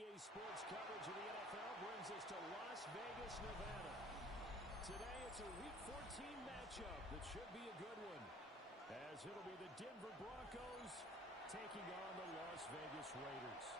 EA Sports coverage of the NFL brings us to Las Vegas, Nevada. Today, it's a Week 14 matchup that should be a good one, as it'll be the Denver Broncos taking on the Las Vegas Raiders.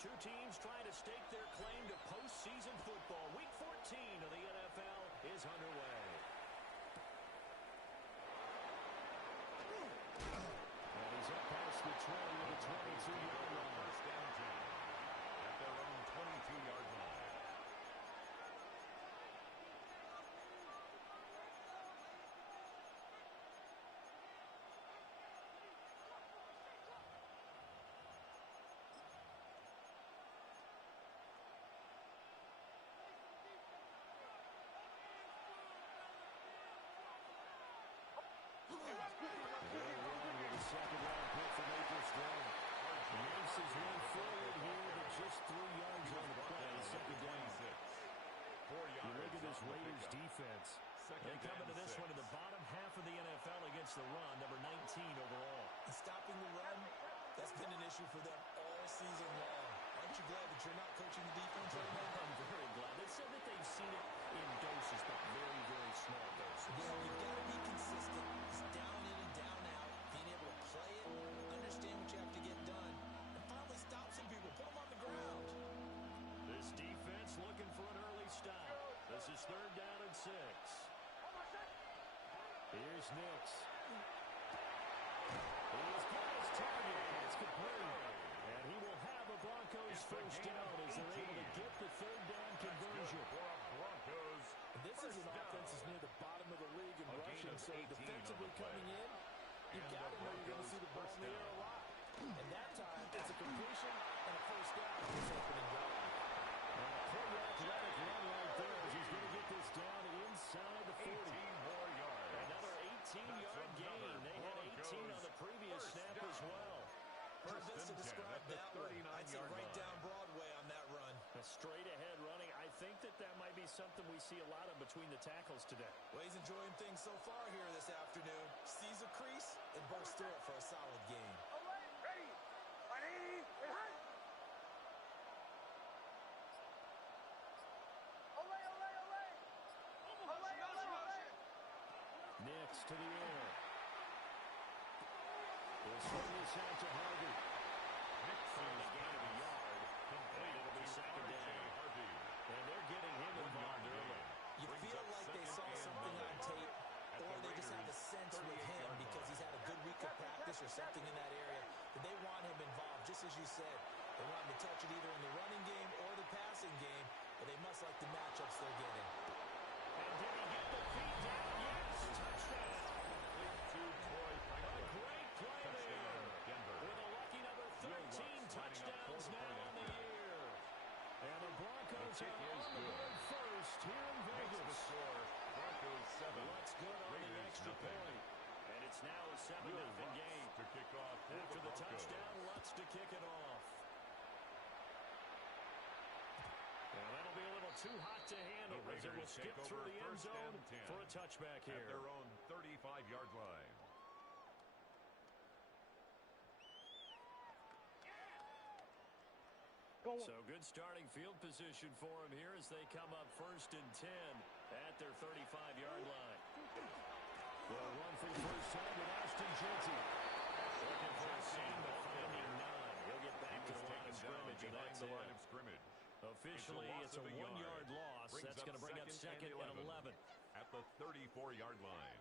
Two teams trying to stake their claim to postseason football. Week 14 of the NFL is underway. And he's up past the 20 with a 22-yard line. First down team at their own 22-yard line. Second-round pick from April Strong. Makes his way forward here, but just 3 yards on the play. Second down. You look at this Raiders defense. They come into this one in the bottom half of the NFL against the run, number 19 overall. And stopping the run, that's been an issue for them all season long. Aren't you glad that you're not coaching the defense right now? I'm very glad. They said that they've seen it in doses, but very, very small doses. Yeah, you've got to be consistent. It's down in and down out. Being able to play it, understand what you have to get done, and finally stop some people, put them on the ground. This defense looking for an early stop. This is 3rd down and 6. Here's Nix. He's got his target. It's complete. And he will have a Broncos first down as they're able to get the 3rd down conversion. Broncos. This is an offense that's near the bottom of the league in rushing, so defensively coming in, you've got to know you're going to see the ball in the air a lot. And that time, it's a completion and a first down on this opening drive. And a pretty athletic run right there as he's going to get this down inside the 40. 18 more yards. Another 18-yard gain. They had 18 on the previous snap as well. Hard best to describe that one. I'd say right down Broadway on that run. A straight-ahead running. I think that might be something we see a lot of between the tackles today. Well, he's enjoying things so far here this afternoon. Sees a crease and bursts through it for a solid gain. Ready. Ready. Behind. Nix to the air. We'll swing this out to Harvey. Nix On the gain of a yard. Complete. It'll be second down. And they're getting him involved early. You feel like they saw something on tape, or they just have a sense with him because he's had a good week of practice or something in that area that they want him involved, just as you said. They want him to touch it either in the running game or the passing game, but they must like the matchups they're getting. And did he get the feet down? Yes, touchdown. A great play there. With a lucky number 13 touchdowns now on the year. And the Broncos are on the board first here in Vegas. Broncos 7. Looks good on the extra point. And it's now a 7-0 game. To kick off After the touchdown, Lutz to kick it off. Well, that'll be a little too hot to handle as it will skip through the end zone for a touchback here. At their own 35-yard line. So good starting field position for him here as they come up 1st and 10 at their 35-yard line. They'll run for the first time with Ashton Jeanty. Looking for a seam, but finding none. He'll get back to the line of scrimmage, and that's it. Officially, it's a 1-yard loss. That's going to bring up 2nd and 11. At the 34-yard line.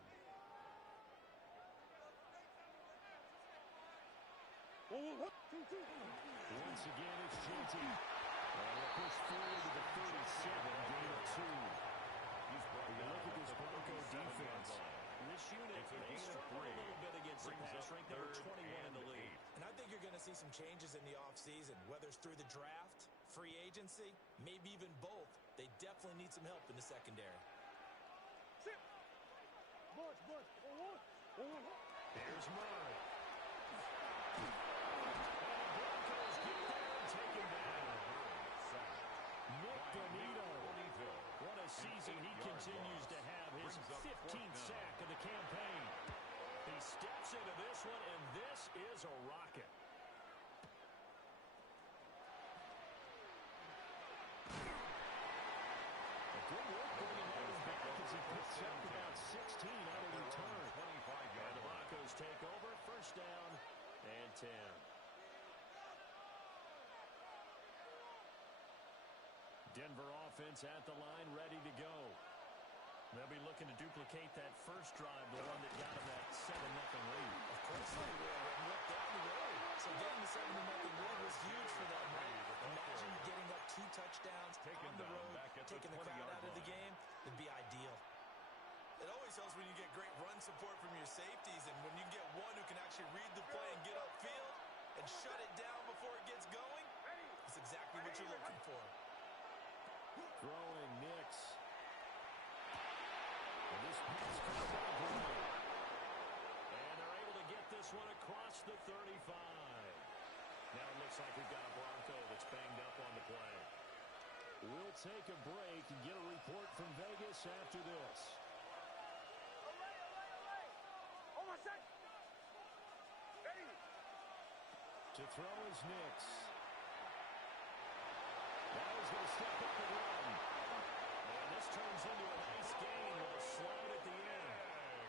Once again, it's Jeanty. They'll push forward to the 37, gain of 2. When you look at this Bronco defense, this unit, they struggle a little bit against the pass, ranked number 21 in the league. And I think you're going to see some changes in the offseason, whether it's through the draft, free agency, maybe even both. They definitely need some help in the secondary. Here's Murray. And the Broncos get there in continues to have his 15th sack of the campaign. He steps into this one, and this is a rocket. Good work bringing runners back as he picks up about 16 on a return. And the Broncos take over, first down and 10. Denver offense at the line, ready to go. They'll be looking to duplicate that first drive, the one that got them that 7-0 lead. Of course they will. And look down the road. So getting the 7-0 lead was huge for them, right? Imagine getting up 2 touchdowns on the road, taking the crowd out of the game. It'd be ideal. It always helps when you get great run support from your safeties, and when you get one who can actually read the play and get upfield and shut it down before it gets going, that's exactly what you're looking for. Throwing Nix. And this pass comes out Brown. And they're able to get this one across the 35. Now it looks like we've got a Bronco that's banged up on the play. We'll take a break and get a report from Vegas after this. Almost set. Ready. To throw is Nix. Now he's going to step up and run. And this turns into a nice gain with a slide at the end.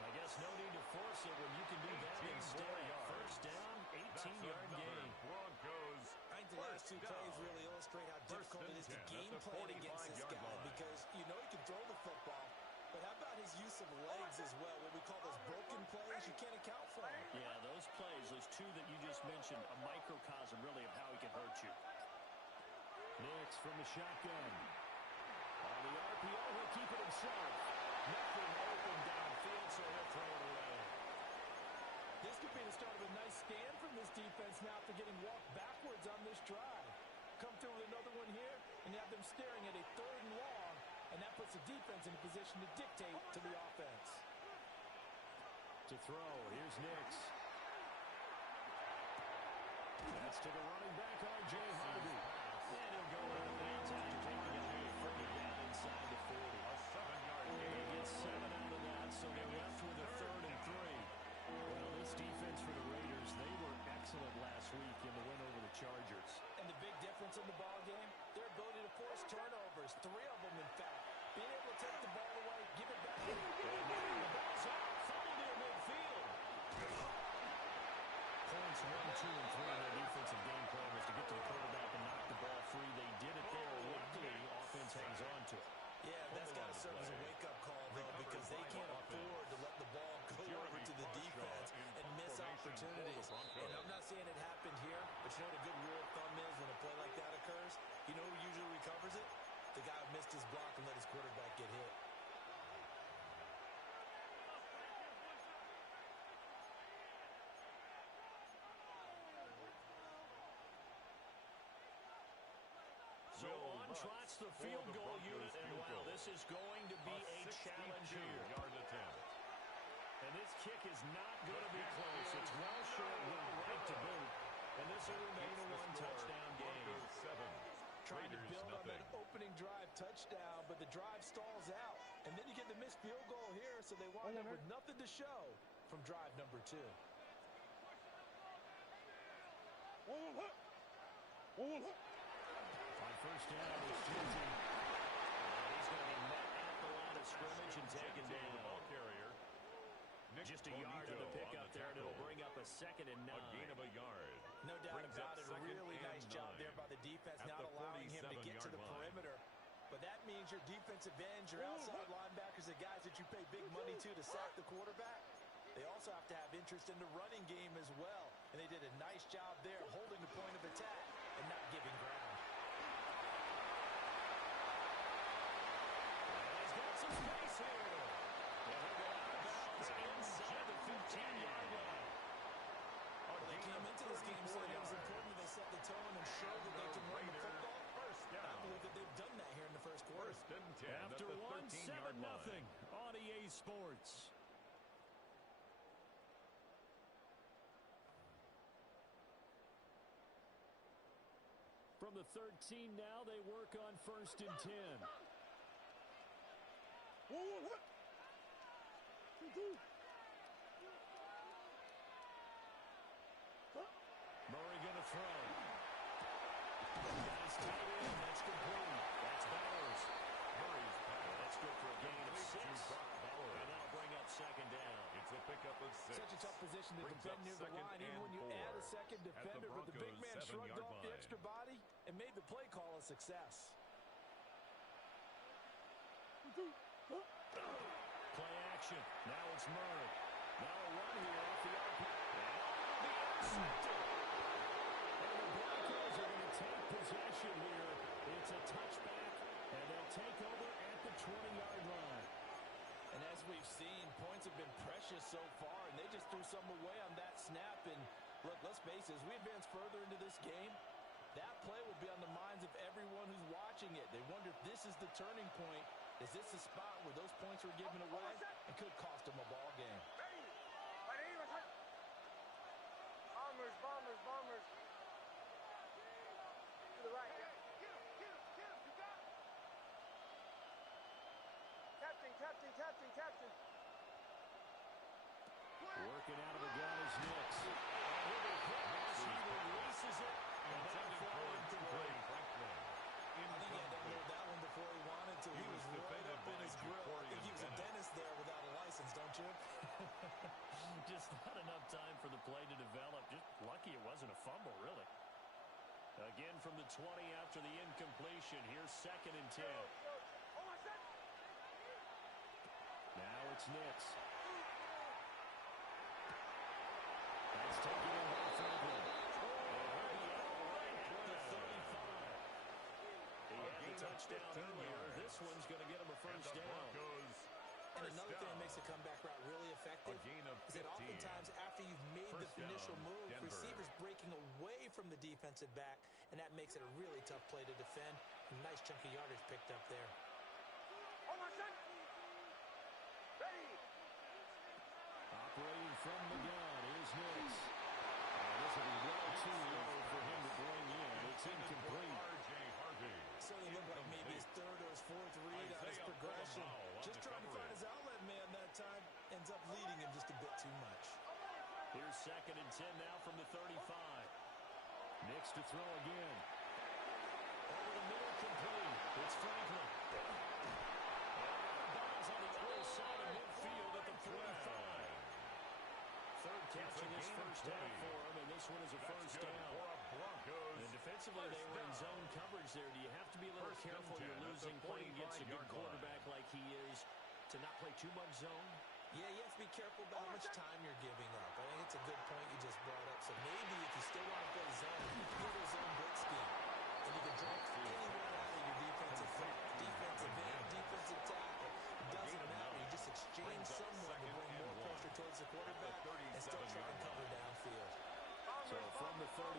I guess no need to force it when you can do that instead. First down, 18-yard gain. Broncos. I think the last 2 plays really illustrate how difficult it is to game plan against this guy because you know he can throw the football, but how about his use of legs as well, what we call those broken plays? You can't account for them. Yeah, those plays, those 2 that you just mentioned, a microcosm really of how he can hurt you. Nix from the shotgun. On the RPO, he'll keep it himself. Nothing open downfield, so he'll throw it away. This could be the start of a nice stand from this defense now after getting walked backwards on this drive. Come through with another one here, and you have them staring at a 3rd and long, and that puts the defense in a position to dictate to the offense. To throw, here's Nix. That's to the running back, R.J. Harvey. And he'll go out of bounds after taking it further down inside the 40. A 7-yard He gain. gets 7 out of that, so they're left with a 3rd and 3. Well, this defense for the Raiders, they were excellent last week in the win over the Chargers. And the big difference in the ball game, their ability to force turnovers, 3 of them in fact. Being able to take the ball away, give it back. And now the ball's out, fumbled near midfield. Points 1, 2, and 3 in their defensive game plan was to get to the quarterback and knock the ball free. They did it there. Luckily, offense hangs on to it. Yeah, that's got to serve as a wake-up call, though, because they can't afford to let the ball go over to the defense and miss opportunities. And I'm not saying it happened here, but you know what a good rule of thumb is when a play like that occurs? You know who usually recovers it? The guy who missed his block and let his quarterback get hit. So on trots the field goal unit, and wow, this is going to be a challenge here. Yard attempt. And this kick is not going to be close. It's well short, well right to boot. And this will remain a 1-touchdown game. Trying to Raiders, build on nothing. that opening drive touchdown, but the drive stalls out. And then you get the missed field goal here, so they wind up with nothing to show from drive number 2. On first down, it's Genty. And he's going to be met at the line of scrimmage and taken The down. ball carrier. Nick Just a yard of the Bonito pickup on the there, and it'll tackle. bring up a 2nd and 9. A gain of a yard. No doubt Brings about up it. A 2nd really and nice job 9 there by the defense, at not the allowing him to get to the 47-yard line. perimeter. But that means your defensive ends, your outside linebackers, the guys that you pay big money to sack the quarterback, they also have to have interest in the running game as well. And they did a nice job there holding the point of attack and not giving ground. And he's got some space here. And he'll go out of bounds inside the 15-yard line. Well, they came into this game saying it was important that they set the tone and show that they can run the football. I believe that they've done that here in the first quarter. First and 10 After at the one, 13-yard 7-0 line. on EA Sports. From the 13 now, they work on first and 10. Murray going to throw. Got his tight end. That's complete. That's Bowers. Murray's pass. That's good for a gain of 6. To Brock Bowers. And that'll bring up second down. It's a pickup of 6. Such a tough position to Brings defend up near the second line, even and when you 4 add a second at the defender. But the big man Broncos' shrugged 7-yard off the line. extra body and made the play call a success. Play action. Now it's Murray. Now a run here off the RP. And it'll be intercepted. And the Broncos are going to take possession here. It's a touchback, and they'll take over at the 20-yard line. And as we've seen, points have been precious so far, and they just threw some away on that snap. And look, let's face it, as we advance further into this game, that play will be on the minds of everyone who's watching it. They wonder if this is the turning point. Is this a spot where those points were given away and could cost them a ball game? Bombers, bombers, bombers. To the right. Get him, you got it. Captain. Working out of the gun is Nix. And with a quick pass, he releases it. And that'll fall incomplete. I think he had to unload that one before he wanted to. He was right up in his grill. I think he was a dentist there without a license, don't you? Just not enough time for the play to develop. Just lucky it wasn't a fumble, really. Again from the 20 after the incompletion. Here's 2nd and 10. Now it's Nix. That's taken in by Franklin. And he'll be out right at the 35. He had the touchdown earlier. This one's going to get him a first down. And another thing that makes a comeback route really effective is that oftentimes after you've made the initial move, receivers breaking away from the defensive back, and that makes it a really tough play to defend. A nice chunk of yardage picked up there. Operating from the gun is Nix. And this will be well too low for him to bring in. It's incomplete. So he looked like maybe his 3rd or his 4th read on his progression. Just trying to find his outlet man that time. Ends up leading him just a bit too much. Here's 2nd and 10 now from the 35. Nix to throw again. Over the middle, complete. It's Franklin. And out of bounds on the other side of midfield at the 35. Third catch in this first half for him, and this one is a first down. And defensively, they were in zone coverage there. Do you have to be a little careful? You're losing, playing against a good quarterback like he is, to not play too much zone? Yeah, you have to be careful about how much time you're giving up. I think it's a good point you just brought up. So maybe if you still want to play zone, you can go to a zone blitz scheme. And you can drop anywhere out of your defensive front, defensive end, defensive tackle. It doesn't matter. You just exchange someone to bring more pressure towards the quarterback and still try and cover downfield. So from the 37,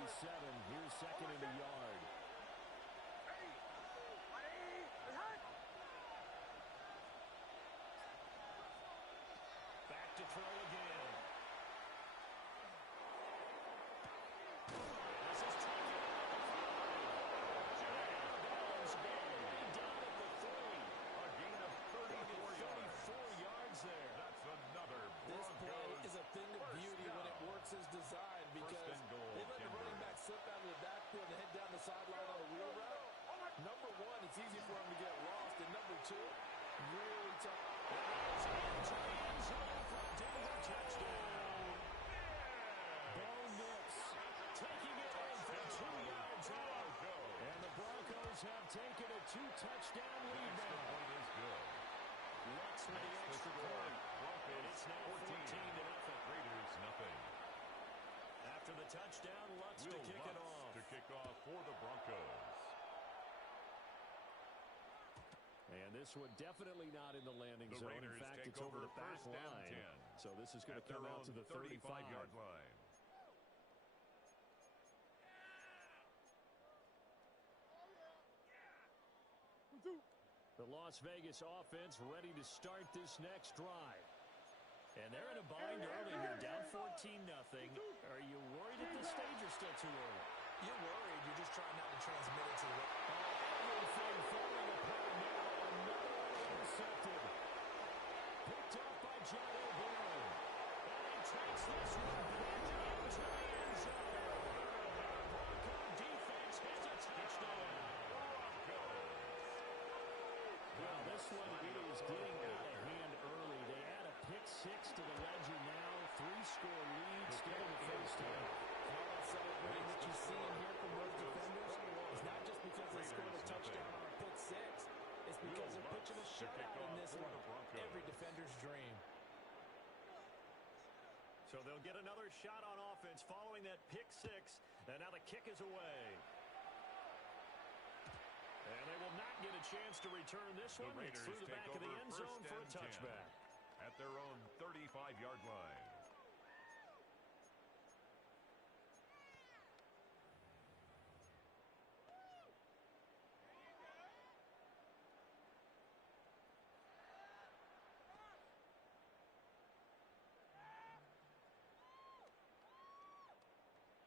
here's 2nd and a yard. Back to throw again. This is taken out of the 5. Out of bounds again. Down at the 3. A gain of 34 yards there. That's another This play is a thing of beauty when it works as designed, because they let the running back slip out of the backfield and head down the sideline on a wheel route. Number one, it's easy for him to get lost, and number two, really tough. Into the end zone for a Denver touchdown. Bo Nix taking it in from 2 yards out. And the Broncos have taken a 2-touchdown lead now. Lux with the extra point. And it's now 14-0. Raiders nothing. After the touchdown, Lux to kick it off. To kick off for the Broncos. And this one definitely not in the landing zone. In Raiders fact, take it's over the back first down line. 10. So this is going to come out to the 35-yard line. The Las Vegas offense ready to start this next drive. And they're in a bind early here, down 14-0. Are you worried at this stage or still too early? You're worried. You're just trying not to transmit it to the Everything falling apart now. Another intercepted. Johnny Brown. And he takes this one back into the end zone. Bronco defense has a touchdown. Well, this one is getting out of hand early. They add a pick six to the ledger now. 3-score lead still in the first half. All that celebrating that you see in here from those defenders is not just because they scored a touchdown on a pick six. It's because they're pitching a shutout in this one. Every defender's dream. So they'll get another shot on offense following that pick six. And now the kick is away. And they will not get a chance to return this one. It's through the back of the end zone for a touchback. At their own 35-yard line.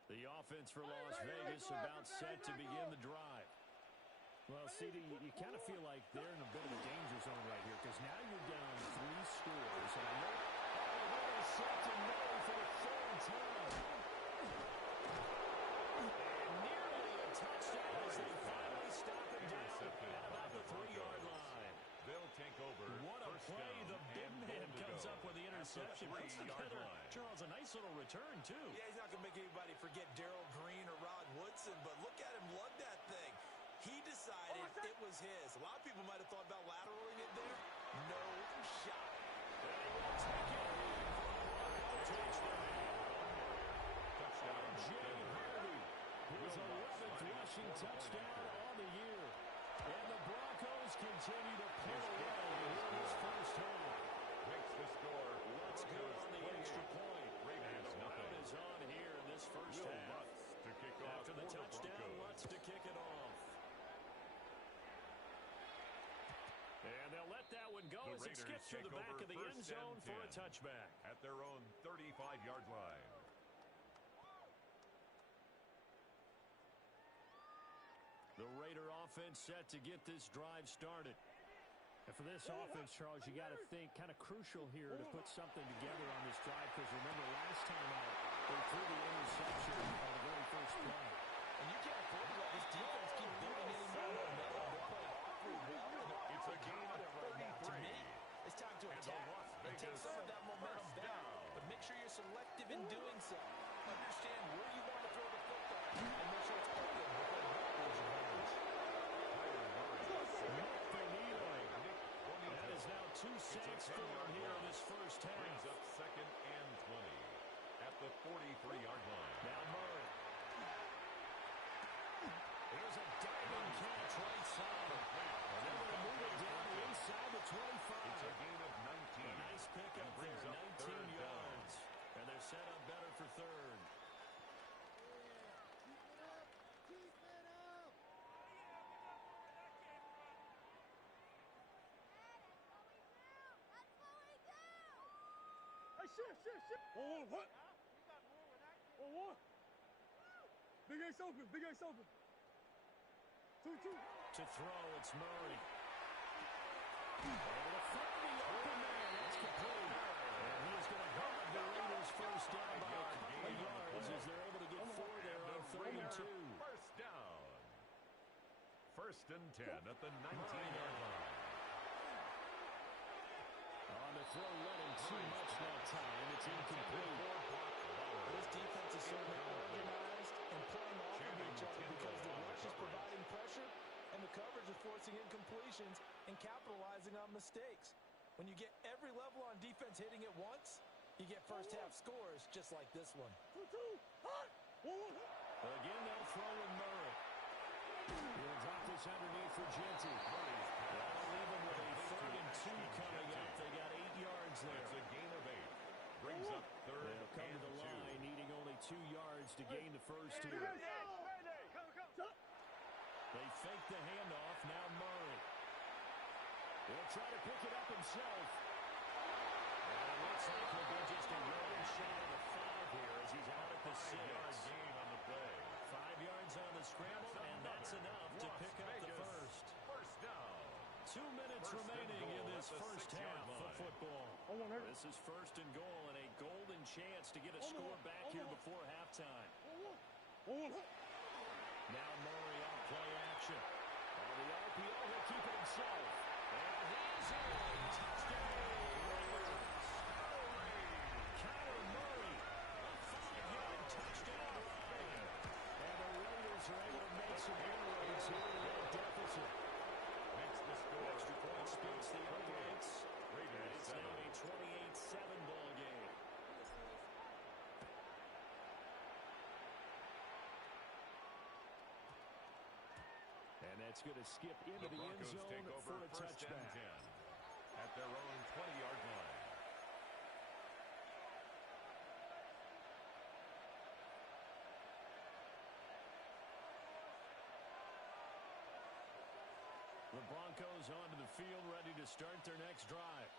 The offense for Las Vegas about set to begin the drive. Well, CD, you kind of feel like they're in a bit of a danger zone right here because now you're down 3 scores. And I know they're set to know for the third time. And nearly a touchdown as they finally stop it down at about the 3-yard line. They'll take over. What a play. The big man comes up with the interception. Puts together, Charles, a nice little return, too. Yeah, he's not going to make anybody forget Darrell Green or Rod Woodson, but look at him lug that thing. He decided it was his. A lot of people might have thought about lateraling it there. No shot. And he will take it. Touchdown. Jay Harvey. His 11th rushing touchdown on the year. And the Broncos continue to pull away in this first half. Makes the score. Let's go on the extra point. And the round is on here in this first half. To kick off After the touchdown, Lutz to kick it off. And they'll let that one go as it skips through the back of the end zone for a touchback. At their own 35-yard line. The Raider offense set to get this drive started. And for this offense, Charles, you got to think kind of crucial here to put something together on this drive because remember last time out, they threw the interception on the very first play. And you can't afford to let this defense keep building any more momentum. They're playing awfully well. It's a game of right now. To 33. me, it's time to attack and take some of that momentum back. But make sure you're selective in doing so. Understand where you want to throw the football and make sure it's open before the ball goes your hands. That is now 2 sacks for him here in this first half. Brings up 2nd and 20 at the 43-yard line. Now Murray. Here's a diving catch right side. And they're going to move it down the inside the 25. It's a gain of 19. A nice pickup there, 19 yards. And they're set up better for third. Shit. Oh, what? Oh, what? Big Ace open. 2-2. To throw, it's Murray. Able to find the open man. That's complete. And he is going to have the Raiders first down by a couple of yards as they're able to get 4 there on 3rd and 2. First down. 1st and 10 at the 19-yard line. On the throw, letting too much that time. It's incomplete. This defense is certainly organized and playing off of each other because the rush is providing pressure and the coverage is forcing incompletions and capitalizing on mistakes. When you get every level on defense hitting at once, you get first half scores just like this one. Again, they'll throw in Murray. He'll drop this underneath for Genty. That'll leave him with a 3rd and 2 coming up. They got 8 yards there. It's a gain of 8. Brings up 3rd They'll come and to the 2. line, needing only 2 yards to gain the first here. They fake the handoff. Now Murray. He'll try to pick it up himself. And it looks like he'll be just a yard shy of the 5 here as he's out at the 6. 5-yard gain on the play. 5 yards on the scramble, and that's enough to pick up the first. First down. 2 minutes First and remaining in goal this at the first 6-yard half of line. football. This is first and goal and a golden chance to get a score back here before halftime. Now Murray on play action. On the RPO, he'll keep it himself. And he's in. Touchdown, Raiders. Kyler Murray, a 5-yard touchdown run. And the Raiders are able to make some inroads here in that deficit. Makes the score. Extra point splits the uprights. Raiders It's now a 28-7 ball game. And that's going to skip into the end Broncos zone take over for a first and touchback. 10 at their own 20-yard line. The Broncos onto the field, ready to start their next drive.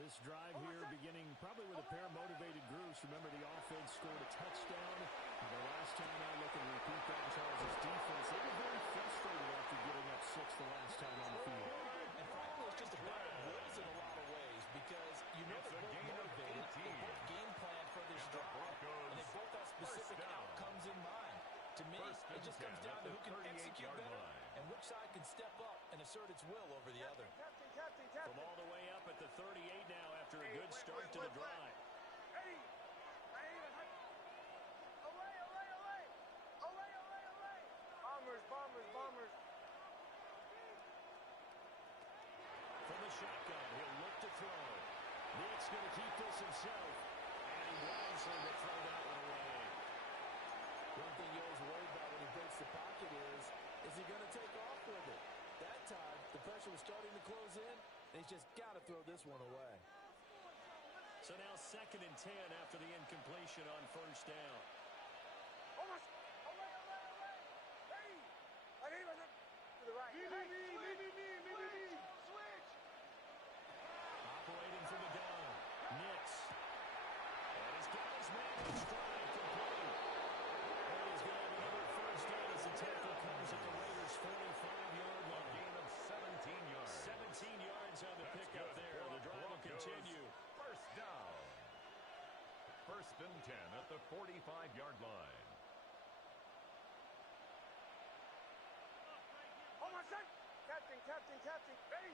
This drive here beginning probably with a pair of motivated groups. Remember, the offense scored a touchdown. The last time I look at repeat that, Charles' defense, they were very frustrated after getting up 6 the last time on the field. And frankly, it's just a battle of wills in a lot of ways because you know they're both motivated. They both game plan for this drive, and they both have specific outcomes in mind. To me, it just comes down to who can execute better and which side can step up and assert its will over the other. From all the way up at the 38 now after a good start to the drive. Bombers. From the shotgun, he'll look to throw. Nick's going to keep this himself. And he wisely to throw that one away. One thing you always worry about when he breaks the pocket is he going to take off with it? That time, the pressure was starting to close in, and he's just got to throw this one away. So now 2nd and 10 after the incompletion on first down. Operating from the gun, Nix. And he's got his man in stride complete. And he's going to have another first down as the tackle comes at the Raiders' 45-yard line. Gain of 17 yards. 17 yards on the pickup there. The drive will continue. First down. First and 10 at the 45-yard line. Captain. Hey!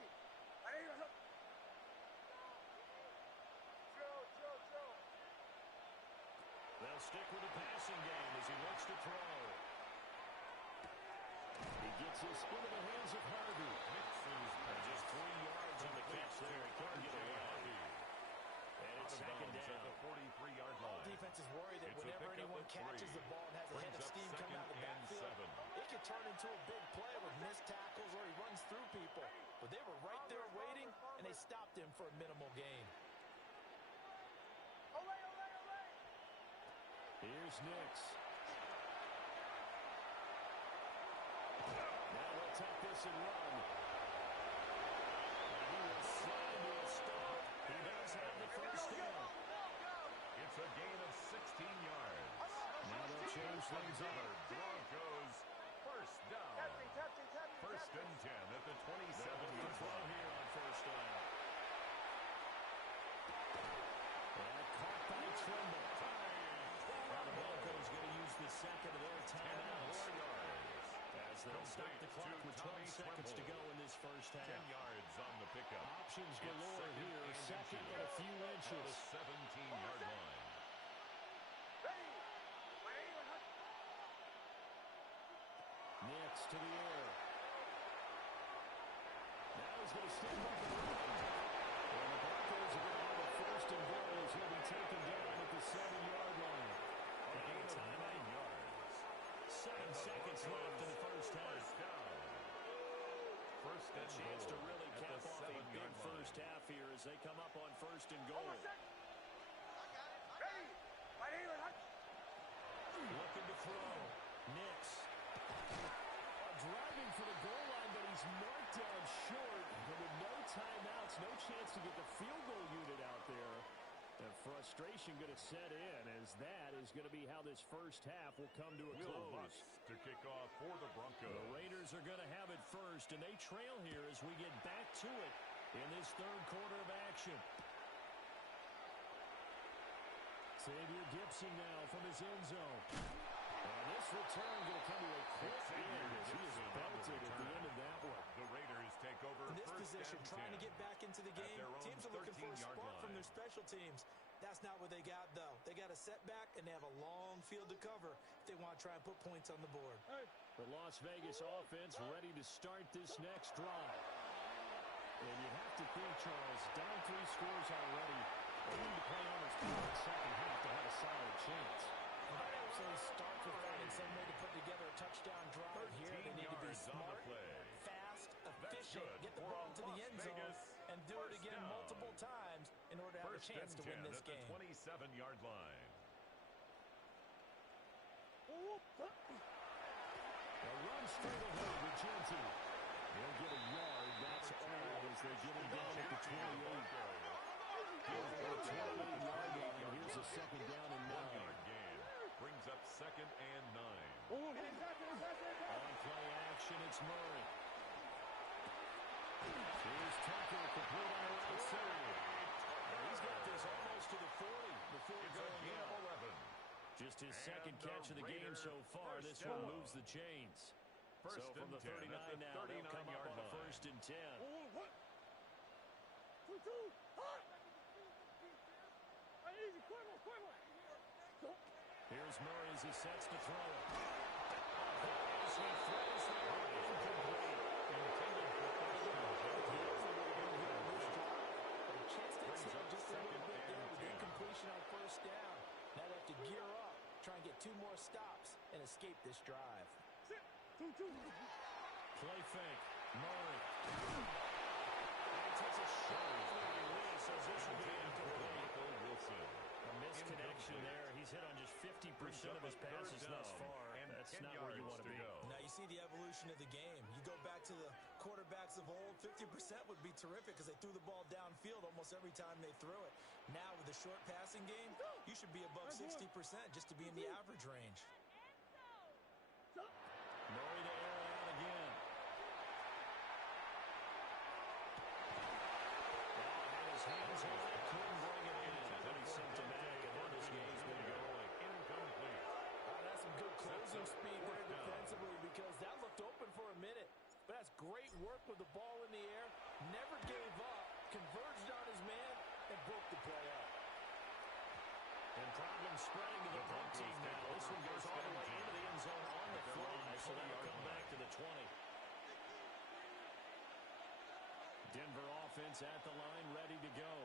Joe. They'll stick with the passing game as he looks to throw. He gets this into the hands of Harvey. Just 3 yards on the catch there. He couldn't get away. And it's second down. At the 43-yard All line. defense is worried that It's a whenever pickup anyone at catches 3. the ball and has a head of Brings up steam coming out of the 2nd and backfield, 7. it could turn into a big play with missed tackles or he runs through people. But they were right there waiting, and they stopped him for a minimal gain. Here's Nix. Now he'll take this and run. And he will slide to a stop. He does have the first down. It's a gain of 16 yards. Now they'll change things up. Broncos first down. First and 10 at the 27-yard Throw line. here on first down. And caught by Trimble. Now the Broncos going to use the second of their timeouts. 10 more yards. As they'll stop the clock with 12 seconds to go in this first 10 half. yards on the pickup. Options It's galore here. Second and a few At inches. the 17-yard line. Next to the air. Now he's going to step up and run. And the Broncos are going to have a first and goal as he'll be taken down at the 7-yard line. A gain of 9 yards. 7 seconds left in the first half. First down. First A and chance to goal really at cap the off a big 7-yard line. first half here as they come up on first and goal. Looking to throw. Nix. Driving for the goal line, but he's marked down short. And with no timeouts, no chance to get the field goal unit out there. The frustration going to set in as that is going to be how this first half will come to a Will close. Lutz to kick off for the Broncos. The Raiders are going to have it first, and they trail here as we get back to it in this third quarter of action. Xavier Gipson now from his end zone. And this return going to come to a quick end as he is belted at the end of that one. The Raiders take over In this first position, and trying 10. to get back into the game. Teams are looking for a spark from their special teams. That's not what they got, though. They got a setback, and they have a long field to cover if they want to try and put points on the board. The Las Vegas offense ready to start this next drive. And you have to think, Charles, down 3 scores already. They need to play almost the second half to have a solid chance. And that absolutely starts with finding some way to put together a touchdown drive here. They need to be smart, fast, efficient, get the ball into the end zone, and do it again multiple times in order to have a chance to win this game. 27-yard line. A run straight ahead with Genty. They'll get a yard. That's all as they get him down at the 28. Over a 28-yard line. Here's a second down and 9. 1-yard gain. Brings up second and 9. On play action, it's Murray. Here's Tucker, complete on the right side. He's got this almost to the 40 before going out. Just his second catch of the game so far. This one moves the chains. So from the 39 now, they'll come up on a first and 10. Here's Murray as he sets to throw it. As he throws the ball incomplete. Intended for first down. Just a little bit there with incompletion on first down. Now they have to gear up, try and get 2 more stops, and escape this drive. Play fake. Murray. And he takes a shot at the release as this will be incomplete. Wilson. A misconnection there. He's hit on just 50% of his passes thus far. That's not where you want to be. Now you see the evolution of the game. You go back to the quarterbacks of old, 50% would be terrific because they threw the ball downfield almost every time they threw it. Now with the short passing game, you should be above 60% just to be in the average range. Murray to air it out again. Had his hands on it, couldn't bring it in. But he's symptomatic of how this game's been going. Incomplete. That's some good closing speed there defensively because that looked open for a minute. But that's great work with the ball in the air. Never gave up, converged on his man, and broke the play up. And problems spreading to the punt team now. This one goes all the way into the end zone on the fly, so that'll come back to the 20. Denver offense at the line, ready to go.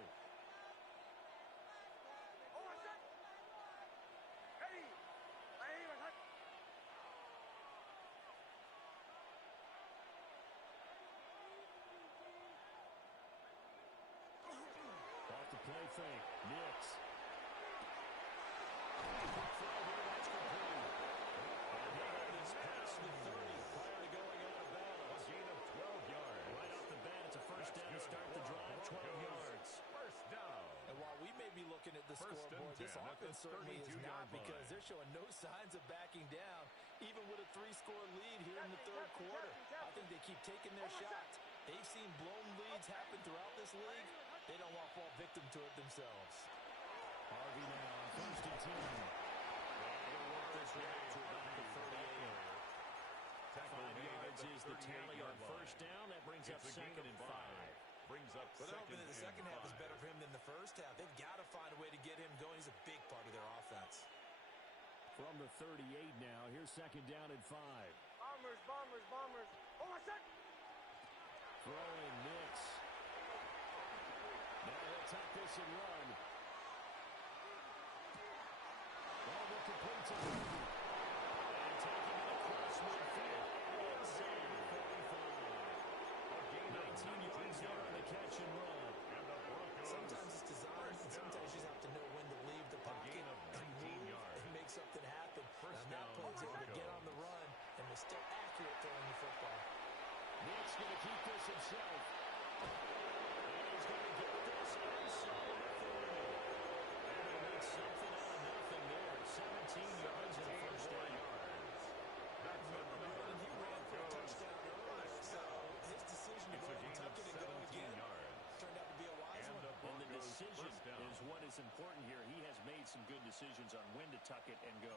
Off the play fake. Nix. That's complete. And he got this past the 30 prior to going out of bounds. A gain of 12 yards. Right off the bat, it's a first down to start the drive, 12 yards. First down. And while we may be looking at the First and scoreboard, this 10 at the offense certainly is 32-yard not line. because they're showing no signs of backing down, even with a 3-score lead here in the third quarter. I think they keep taking their shots. They've seen blown leads happen throughout this league. They don't want to fall victim to it themselves. Harvey now on first and 10. They'll work this one out to about the 38. 5 yards is the tally on first down. That brings up second and 5. Brings up But they're second hoping that the second half is better for him than the first half. They've got to find a way to get him going. He's a big part of their offense. From the 38 now, here's second down and 5. Bombers. Oh, my God. Throwing Nix. Now he'll tuck this and run. Ball will complete to Harvey. And taking it across midfield. Inside the 45. 19 yards there on the catch and run. And the Broncos. Sometimes it's design, and sometimes you just have to know when to leave the pocket gain of 19 and move yards. and make something happen. First And that down, play is able to get on the run and was still accurate throwing the football. Nick's going to keep this himself. And he's going to get this inside the 30. And he'll make something out of nothing there. 17 yards and a first down. That's Remember, and he ran for a touchdown earlier, so his decision to go ahead and tuck it and go again turned out to be a wise one. And the decision is what is important here. He has made some good decisions on when to tuck it and go.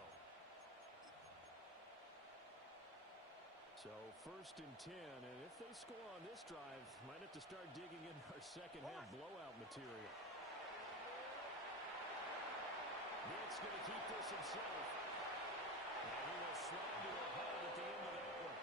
So 1st and 10, and if they score on this drive, might have to start digging in our second-half blowout material. Nick's going to keep this himself. And he will slide to a hold at the end of that one.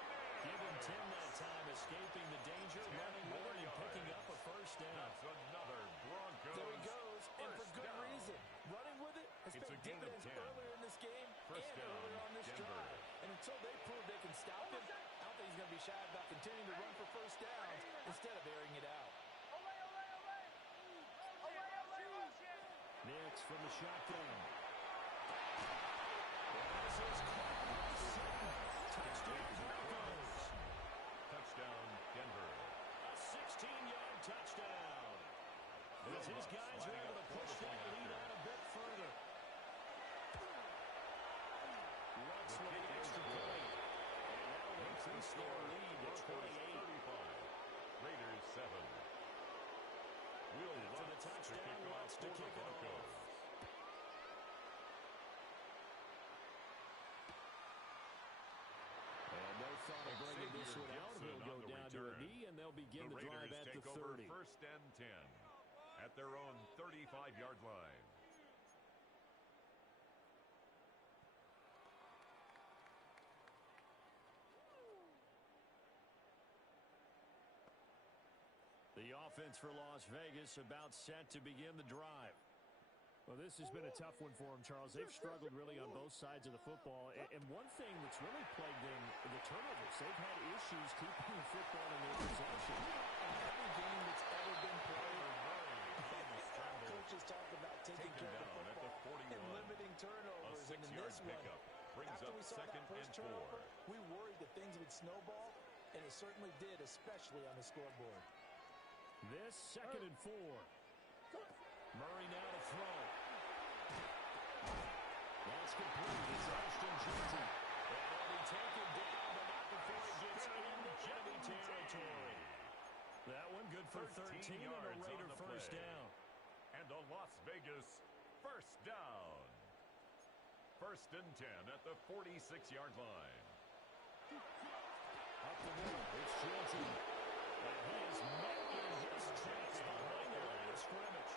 Give him 10 that time, escaping the danger, running with it, and picking up a first down. That's another Broncos. There he goes, and for good down. reason. Running with it has It's paid a gain of dividends 10. earlier in this game First and down, earlier on this Denver. drive. And until they prove they can stop him, I don't think he's going to be shy about continuing to run for first downs instead of airing it out. Nick's from the shotgun. This is touchdown Broncos. Touchdown, Denver. A 16-yard touchdown. As his guys are able to push that lead out a bit further. Lutz with the extra point. And that will increase their lead to 28. 35. Raiders 7. Will And for the Lutz touchdown, Lutz to kick it off. And no thought of bringing this one out. He'll go down to a knee, and they'll begin the drive at the 30. First and 10 at their own 35-yard line. The offense for Las Vegas about set to begin the drive. Well, this has been a tough one for them, Charles. They've struggled really on both sides of the football. And one thing that's really plagued them, the turnovers. They've had issues keeping the football in their possession. In every game that's ever been played, coaches talk about taking care of the football and limiting turnovers. And in this one, after we saw that first turnover, we worried that things would snowball, and it certainly did, especially on the scoreboard. This 2nd and 4. Murray now to throw. That's complete. It's Ashton Jersey. And he'll be taken down, but not before he gets into enemy territory. That one good for 13 and a Raider first down. And a Las Vegas first down. 1st and 10 at the 46-yard line. Up the middle, it's Jersey. And he is met in his tracks behind the line of scrimmage.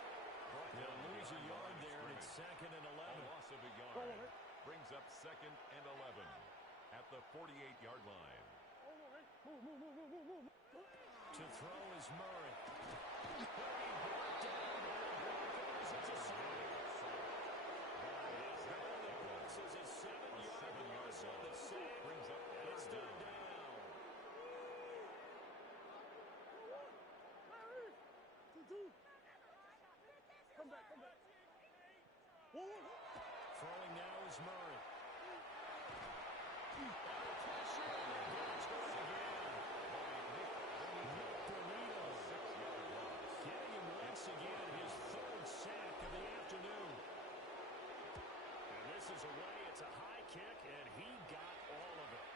They'll lose a yard there, and it's 2nd and 11. A loss of a yard brings up 2nd and 11 at the 48-yard line. To throw is Murray. Brought down by the Broncos. It's a sack. The books is a 7-yard loss on the sack. Brings up It's 3rd down. Throwing now is Murray. Under pressure, and the guys going again. Nick Bonito. 6-yard loss. Getting him once again, his 3rd sack of the afternoon. And this is away. It's a high kick, and he got all of it.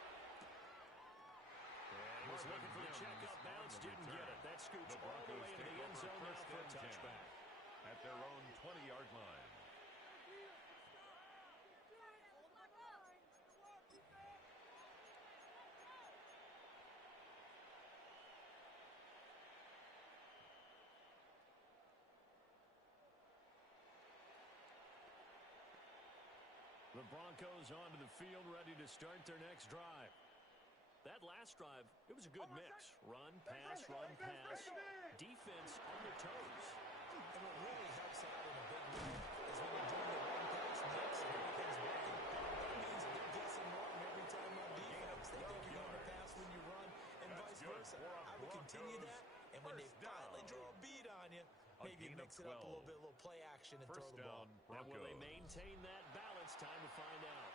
And he was looking for the checkup bounce, didn't get it. That scoots all the way into the end zone now for a touchback. At their own 20-yard line. The Broncos onto the field, ready to start their next drive. That last drive, it was a good mix. Run, pass, defense on their toes. And what really helps out in a big way is when you're doing the run-pass mix and everything's working. That means that they're guessing wrong every time on defense. They think you're going to pass when you run, and vice versa. I would continue that, and when they finally draw a beat on you, maybe mix it up a little bit, a little play action and throw the ball. And will they maintain that balance? Time to find out.